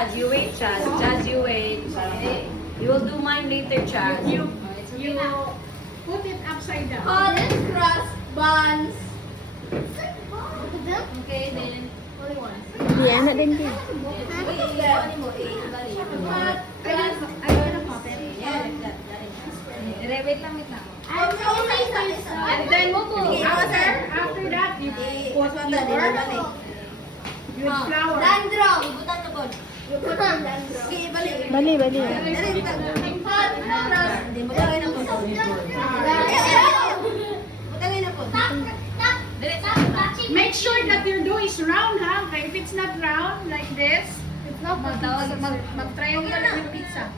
Chad. You wait, Chad. Chad, you wait. You will do mine later, Chad. You put it upside down. College crust buns. Okay, then only one. Hindi, anak din din. But I'm gonna pop it. wait lang. And then, After that, you put your flour. Dandruff. Ibutan na po. You put your dandruff. Bali, bali. Hot crust. Hindi mo gawin ako. Butangin na po. Make sure that your dough is round, ha? Okay, if it's not round like this, It's not mag-triangle lang yung pizza.